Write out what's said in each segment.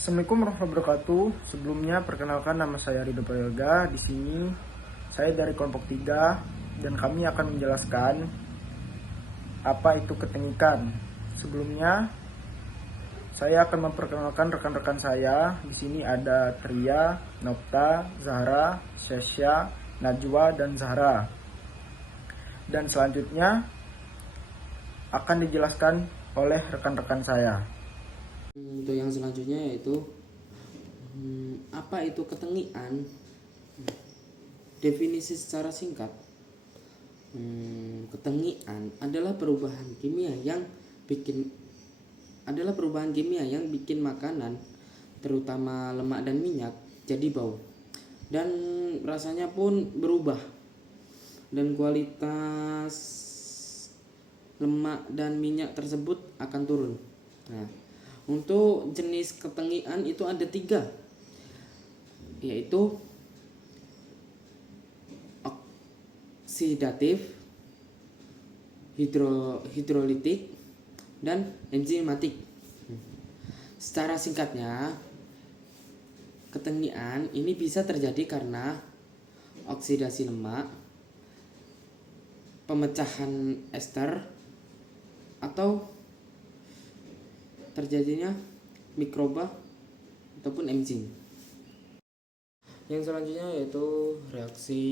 Assalamualaikum warahmatullahi wabarakatuh. Sebelumnya perkenalkan, nama saya Ridho Prayoga. Di sini saya dari kelompok 3 dan kami akan menjelaskan apa itu ketengikan. Sebelumnya saya akan memperkenalkan rekan-rekan saya. Di sini ada Tria, Nopta, Zahra, Syasya, Najwa, dan Zahra. Dan selanjutnya akan dijelaskan oleh rekan-rekan saya. Untuk yang selanjutnya yaitu apa itu ketengian? Definisi secara singkat, ketengian adalah perubahan kimia yang bikin makanan, terutama lemak dan minyak, jadi bau dan rasanya pun berubah, dan kualitas lemak dan minyak tersebut akan turun. Nah, untuk jenis ketengian itu ada 3, yaitu oksidatif, hidrolitik, dan enzimatik. Secara singkatnya, ketengian ini bisa terjadi karena oksidasi lemak, pemecahan ester, atau terjadinya mikroba ataupun enzim. Yang selanjutnya yaitu reaksi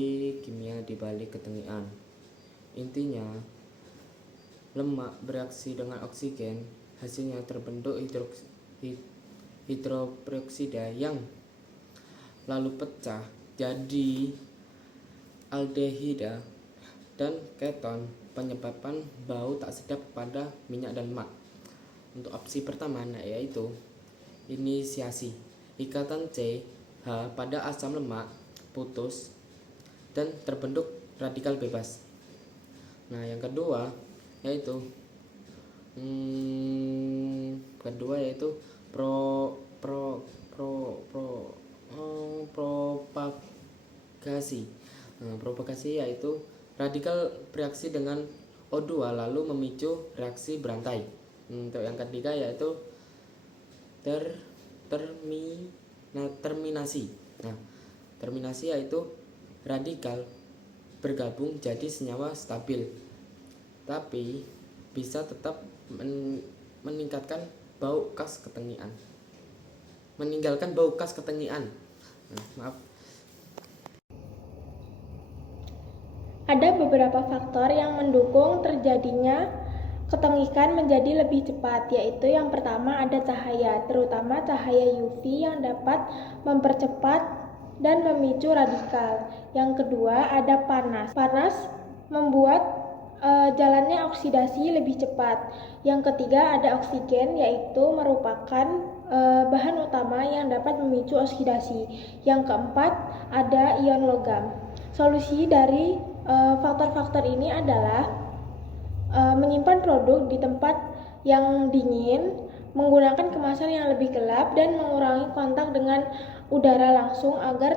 kimia di balik ketengian. Intinya, lemak bereaksi dengan oksigen, hasilnya terbentuk hidroperoksida yang lalu pecah jadi aldehida dan keton, penyebabkan bau tak sedap pada minyak dan lemak. Untuk opsi pertama yaitu inisiasi, ikatan CH pada asam lemak putus dan terbentuk radikal bebas. Nah, yang kedua yaitu propagasi. Propagasi yaitu radikal bereaksi dengan O2 lalu memicu reaksi berantai. Untuk yang ketiga yaitu terminasi. Nah, terminasi yaitu radikal bergabung jadi senyawa stabil, tapi bisa tetap meninggalkan bau khas ketengian. Ada beberapa faktor yang mendukung terjadinya ketengikan menjadi lebih cepat, yaitu yang pertama ada cahaya, terutama cahaya UV yang dapat mempercepat dan memicu radikal. Yang kedua ada panas. Panas membuat jalannya oksidasi lebih cepat. Yang ketiga ada oksigen, yaitu merupakan bahan utama yang dapat memicu oksidasi. Yang keempat ada ion logam. Solusi dari faktor-faktor ini adalah menyimpan produk di tempat yang dingin, menggunakan kemasan yang lebih gelap, dan mengurangi kontak dengan udara langsung agar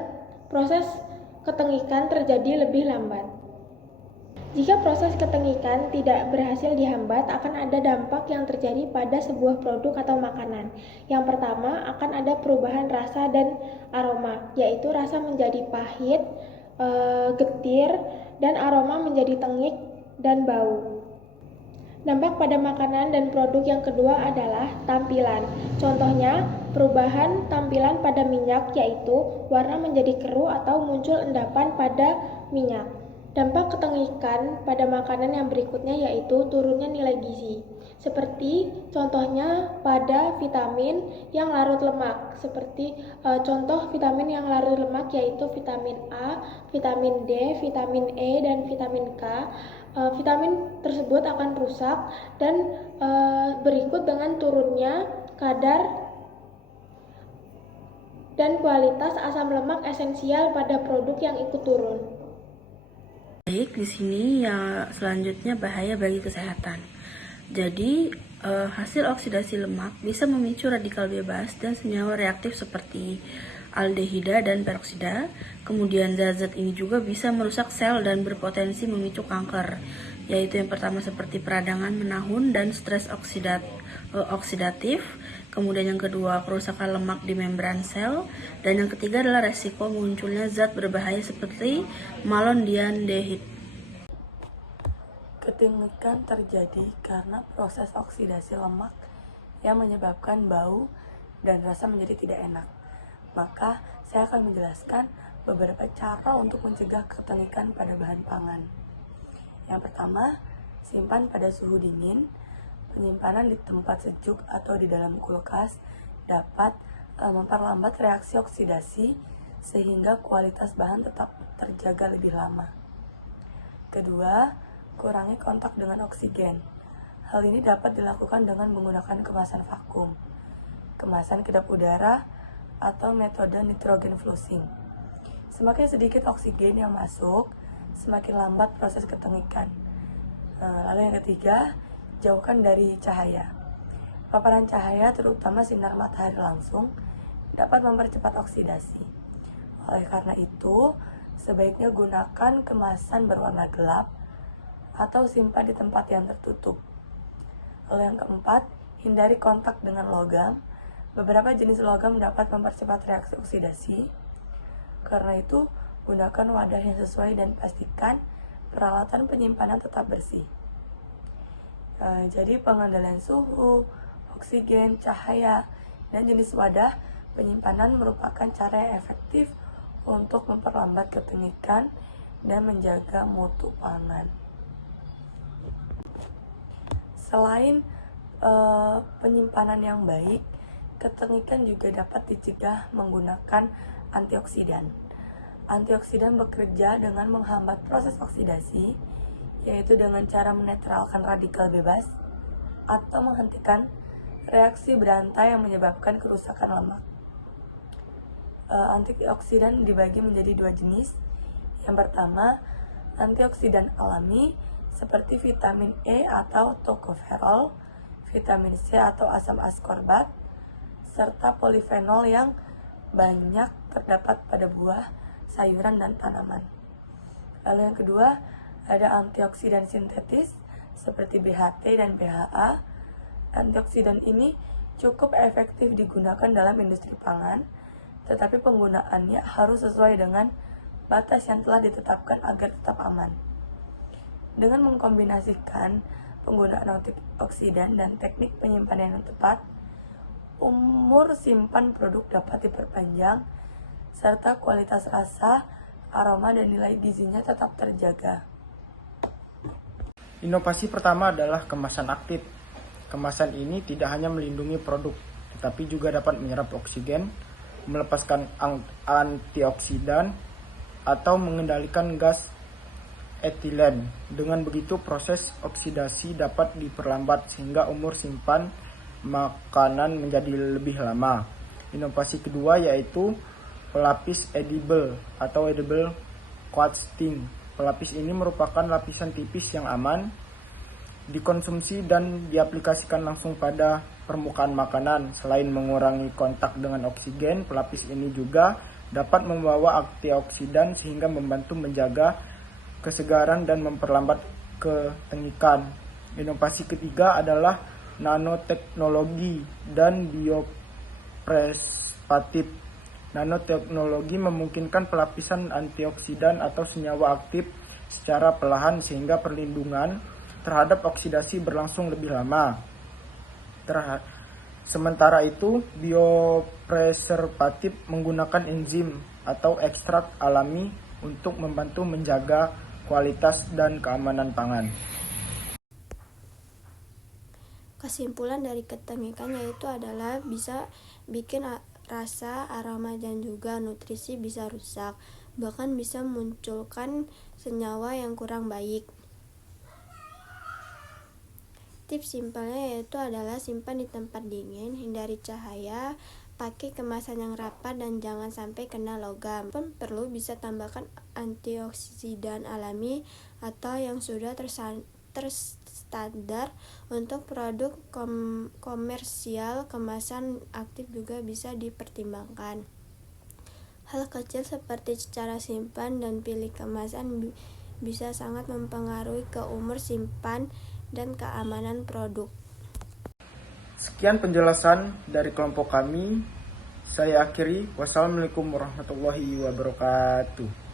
proses ketengikan terjadi lebih lambat. Jika proses ketengikan tidak berhasil dihambat, akan ada dampak yang terjadi pada sebuah produk atau makanan. Yang pertama, akan ada perubahan rasa dan aroma, yaitu rasa menjadi pahit, getir, dan aroma menjadi tengik dan bau. Dampak pada makanan dan produk yang kedua adalah tampilan. Contohnya, perubahan tampilan pada minyak, yaitu warna menjadi keruh atau muncul endapan pada minyak. Dampak ketengikan pada makanan yang berikutnya yaitu turunnya nilai gizi. Seperti contohnya pada vitamin yang larut lemak. Contoh vitamin yang larut lemak yaitu vitamin A, vitamin D, vitamin E, dan vitamin K. Vitamin tersebut akan rusak dan berikut dengan turunnya kadar dan kualitas asam lemak esensial pada produk yang ikut turun. Baik, di sini yang selanjutnya bahaya bagi kesehatan. Jadi, hasil oksidasi lemak bisa memicu radikal bebas dan senyawa reaktif seperti aldehida dan peroksida. Kemudian zat-zat ini juga bisa merusak sel dan berpotensi memicu kanker, yaitu yang pertama seperti peradangan menahun dan stres oksidatif. kemudian yang kedua kerusakan lemak di membran sel, dan yang ketiga adalah resiko munculnya zat berbahaya seperti malondiandehid. Ketinggikan terjadi karena proses oksidasi lemak yang menyebabkan bau dan rasa menjadi tidak enak. Maka saya akan menjelaskan beberapa cara untuk mencegah ketengikan pada bahan pangan. Yang pertama, simpan pada suhu dingin. Penyimpanan di tempat sejuk atau di dalam kulkas dapat memperlambat reaksi oksidasi sehingga kualitas bahan tetap terjaga lebih lama. Kedua, kurangi kontak dengan oksigen. Hal ini dapat dilakukan dengan menggunakan kemasan vakum, kemasan kedap udara, atau metode nitrogen flusing. Semakin sedikit oksigen yang masuk, semakin lambat proses ketengikan. Lalu yang ketiga, jauhkan dari cahaya. Paparan cahaya, terutama sinar matahari langsung, dapat mempercepat oksidasi. Oleh karena itu, sebaiknya gunakan kemasan berwarna gelap atau simpan di tempat yang tertutup. Lalu yang keempat, hindari kontak dengan logam. Beberapa jenis logam dapat mempercepat reaksi oksidasi. Karena itu, gunakan wadah yang sesuai dan pastikan peralatan penyimpanan tetap bersih. Jadi pengendalian suhu, oksigen, cahaya, dan jenis wadah penyimpanan merupakan cara yang efektif untuk memperlambat ketengikan dan menjaga mutu pangan. Selain penyimpanan yang baik, ketengikan juga dapat dicegah menggunakan antioksidan. Antioksidan bekerja dengan menghambat proses oksidasi, yaitu dengan cara menetralkan radikal bebas atau menghentikan reaksi berantai yang menyebabkan kerusakan lemak. Antioksidan dibagi menjadi dua jenis. Yang pertama, antioksidan alami seperti vitamin E atau tocopherol, vitamin C atau asam askorbat, serta polifenol yang banyak terdapat pada buah, sayuran, dan tanaman. Lalu yang kedua, ada antioksidan sintetis seperti BHT dan BHA. Antioksidan ini cukup efektif digunakan dalam industri pangan, tetapi penggunaannya harus sesuai dengan batas yang telah ditetapkan agar tetap aman. Dengan mengkombinasikan penggunaan antioksidan dan teknik penyimpanan yang tepat, umur simpan produk dapat diperpanjang, serta kualitas rasa, aroma, dan nilai gizinya tetap terjaga. Inovasi pertama adalah kemasan aktif. Kemasan ini tidak hanya melindungi produk, tetapi juga dapat menyerap oksigen, melepaskan antioksidan, atau mengendalikan gas etilen. Dengan begitu, proses oksidasi dapat diperlambat sehingga umur simpan makanan menjadi lebih lama. Inovasi kedua yaitu pelapis edible atau edible coating. Pelapis ini merupakan lapisan tipis yang aman dikonsumsi dan diaplikasikan langsung pada permukaan makanan. Selain mengurangi kontak dengan oksigen, pelapis ini juga dapat membawa antioksidan sehingga membantu menjaga kesegaran dan memperlambat ketengikan. Inovasi ketiga adalah nanoteknologi dan biopreservatif. Nanoteknologi memungkinkan pelapisan antioksidan atau senyawa aktif secara perlahan sehingga perlindungan terhadap oksidasi berlangsung lebih lama. Sementara itu, biopreservatif menggunakan enzim atau ekstrak alami untuk membantu menjaga kualitas dan keamanan pangan. Kesimpulan dari ketengikan yaitu adalah bisa bikin rasa, aroma, dan juga nutrisi bisa rusak, bahkan bisa munculkan senyawa yang kurang baik. Tips simpelnya yaitu adalah simpan di tempat dingin, hindari cahaya, pakai kemasan yang rapat, dan jangan sampai kena logam. Pun perlu bisa tambahkan antioksidan alami atau yang sudah terstandar. Untuk produk komersial, kemasan aktif juga bisa dipertimbangkan. Hal kecil seperti cara simpan dan pilih kemasan bisa sangat mempengaruhi ke umur simpan dan keamanan produk. Sekian penjelasan dari kelompok kami. Saya akhiri. Wassalamualaikum warahmatullahi wabarakatuh.